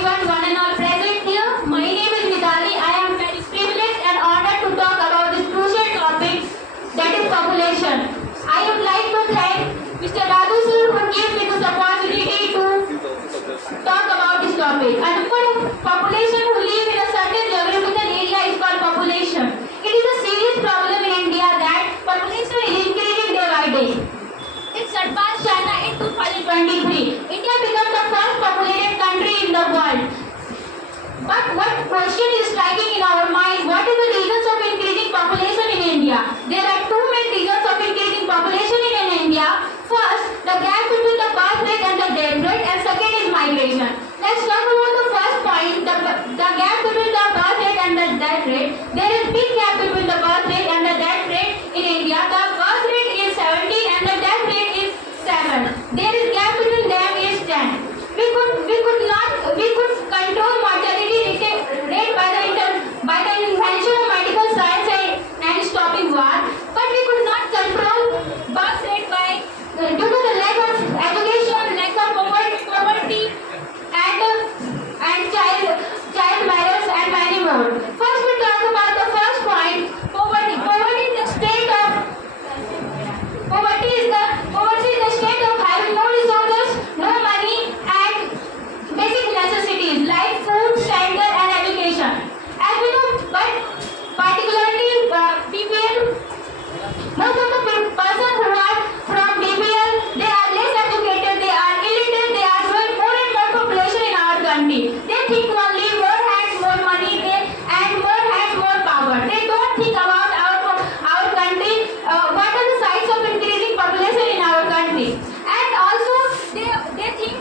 everyone, one and all present here. My name is Vitali. I am very privileged and honored to talk about this crucial topic, that is population. I would like to thank Mr. Radu sir who gave me this opportunity to talk about this topic. A number of population who live in a certain geographical area is called population. It is a serious problem in India that population is increasing day by day. It surpassed China in 2023. India becomes the first populated country in the world. But what question is striking in our mind? What is the reasons of increasing population in India? There are two main reasons of increasing population in India. First, the gap between the birth rate and the death rate, and second is migration. Let's talk about the first point, the gap between the birth rate and the death rate. There is big gap between the birth rate and the death rate in India. The birth rate is 70 and the death rate is 7. There is gap between them is 10. We could control mortality rate by the invention of medical science and stopping war, but we could not control birth rate due to the lack of education, lack of poverty, and child marriage and many more. First, we talk about the first point, poverty. Poverty is the state of having no resources, no money, and basic necessities like food, shelter, and education. As we know, but particularly BPL, most of the persons who are from BPL, they are less educated, they are illiterate, they are growing more and more population in our country. They think only more hands, more money, and more hands, more power. They don't think about our country, what are the sides of increasing population in our country. And also, they think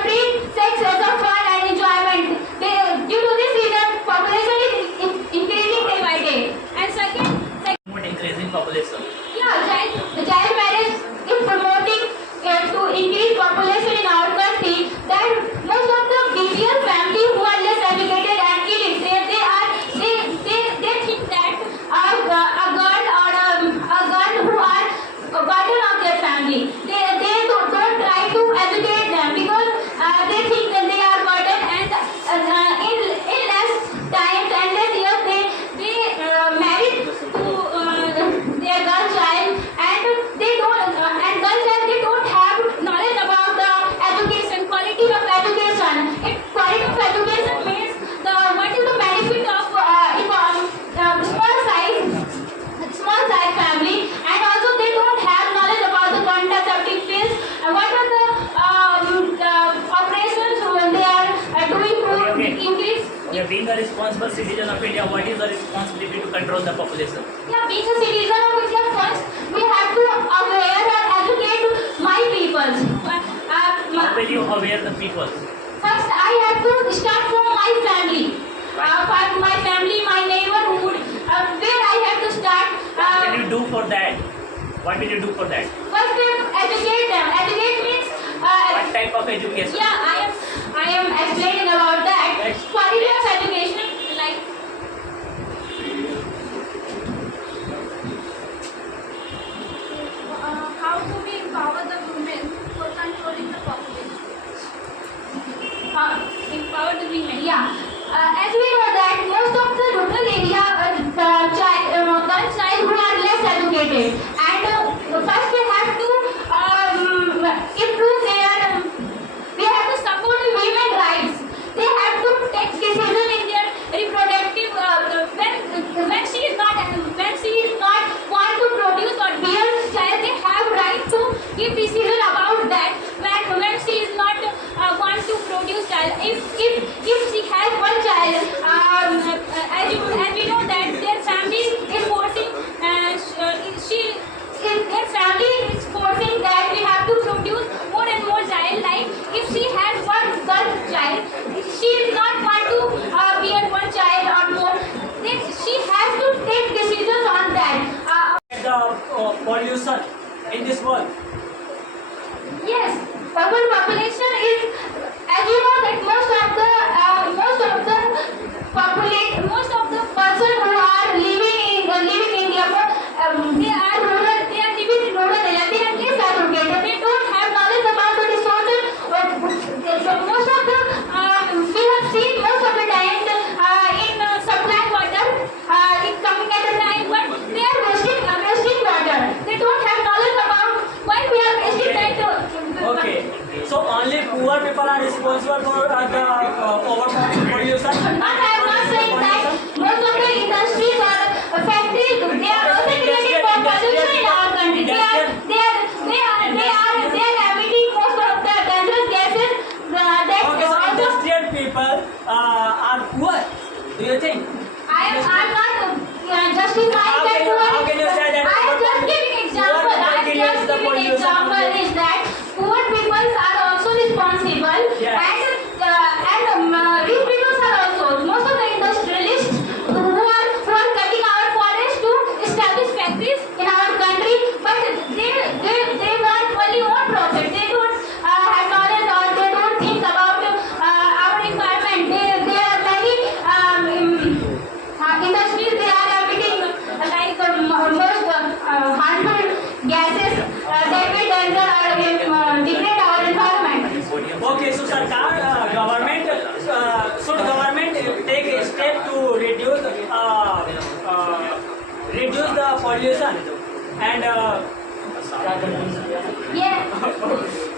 treat sex as a fun and enjoyment. Due to this reason, population is increasing day by day. And second, increasing population. The child marriage is promoting to increase population in our country. That most of the BPL family who are less educated and illiterate, they think that a girl who are a burden of their family. They don't try to educate them because they think that they are burden, and in less time and less years they married to their girl child, and girl child they don't have knowledge about the education, quality of education. Quality of education means what is the benefit of small size family, and also they don't have knowledge about the contraceptive pills. What are the operations they are doing to increase? Yeah, being a responsible citizen of India, what is the responsibility to control the population? Yeah, being a citizen of India, first we have to aware or educate my people. How will you aware the people? First, I have to start from my family. My family, my neighborhood, where I have to start. What will you do for that? First, educate them. Educate means What type of education? Yeah, I am explaining about that. Yes. Quality of education, like how do we empower the women for controlling the population? empower the women. Yeah. As we know that most of the rural area, girl child who are less educated, and first we have to improve we have to support the women's rights. They have to take decision in their reproductive when she is not want to produce or bear child, they have right to give decision about that. When she is not want to produce child, if she has one child, as we know that their family is forcing their family is forcing that we have to produce more and more child. Like if she has one girl child, she is not want to bear one child or more, then she has to take decisions on that. The pollution in this world. Yes, urban population is, as you know that most of the person who are living in India, they are living in rural area. They are justify How that how can you say that I am just giving example. I am just giving example is that poor people are also responsible Yes. and rich people are also. Most of the industrialists who are cutting our forest to establish factories in our country, but they want only own profit. They don't have knowledge or they don't think about our environment. There are many industries. They are emitting like most harmful gases that will danger or degrade our environment. Okay, so Sarkar, should government take a step to reduce the pollution and Yeah.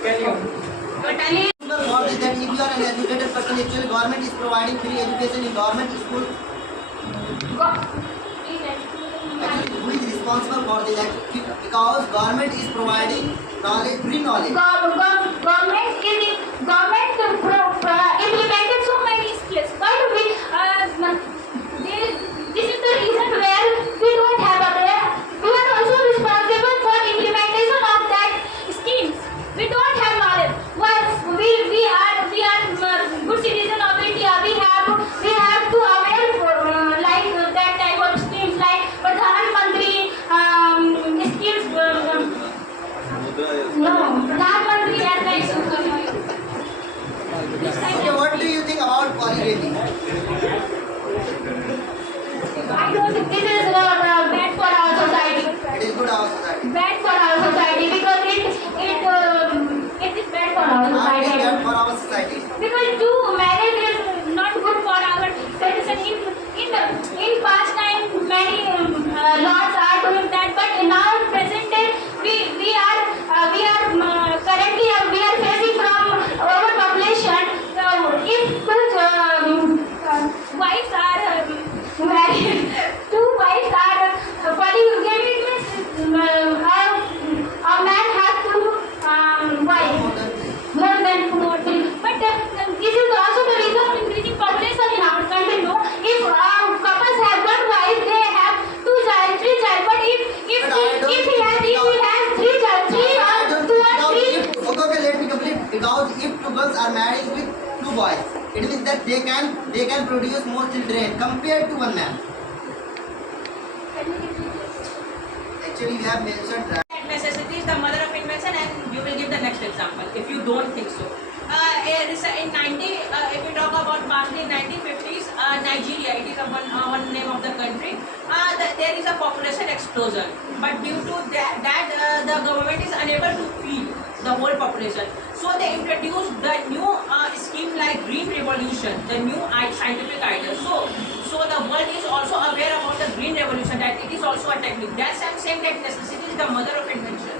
can you? What is that if you are an educated person, actually government is providing free education in government school. Actually, who is responsible for this? Because government is providing knowledge, free knowledge. Government implemented so many skills. Why do we? This is the reason where we don't have a. We are also responsible for implementation of that schemes. We don't have knowledge. Once we are good citizen of India. We have to aware like that type of schemes like Pradhan Mantri schemes. No, Pradhan Mantri Okay, what do you think about polygamy? I don't think this is bad for our society. It is good our society. Bad for our society because it is bad for our Not society. bad for our society. Because marriage is not good for our citizen. In past time many laws are doing that, but in our present day we are currently we are facing from overpopulation. So if wives are married, two wives are polygamy means a man has two wives. More than 40. But this is also the reason of increasing population in our country. No, if couples have one wife, they have two child, three child. But if he has three child, three or two or three. Okay, let me complete. Because if two girls are married with two boys, it means that they can produce more children compared to one man. Actually, we have mentioned that. Necessity is the mother of invention, and you will give the next example if you don't think so. In 90, if we talk about past in 1950s, Nigeria, it is one name of the country. There is a population explosion, but due to that the government is unable to feed the whole population. So they introduced the new scheme like green revolution, the new scientific idea. So the world is also aware about the green revolution, that it is also a technique. That's I'm saying that necessity is the mother of invention.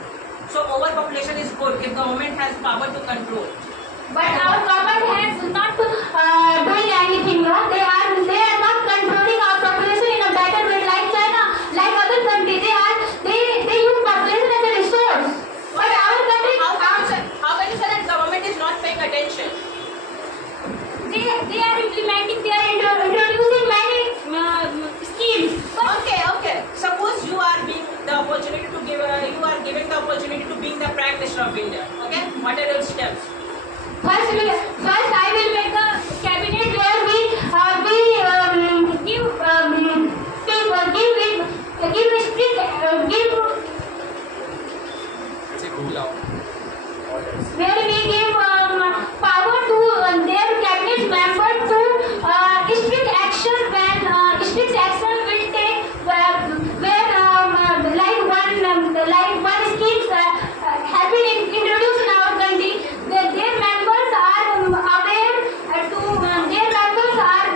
So overpopulation is good if government has power to control. But our government has not doing anything. No, they are not controlling our population in a better way like China, like other countries. They use population as a resource. But our country, How can you say that government is not paying attention? they are implementing. They are introducing many schemes. Okay. Suppose you are being the opportunity to give. You are giving the opportunity to being the Prime Minister of India. Okay. What are your steps? First, I will make a cabinet where we give power to their cabinet member to strict action when strict action will take where like one schemes have been introduced in our country. Their members are aware to their members are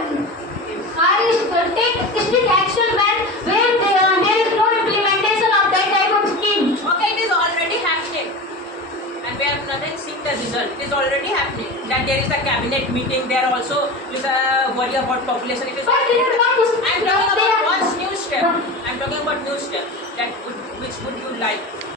take strict action where there is no implementation of that type of scheme. Okay, it is already happening, and we have nothing seen the result. It is already happening. That there is a cabinet meeting. There also is a worry about population. It is. But they are not. I'm talking about one new step. I'm talking about new step. Which would you like?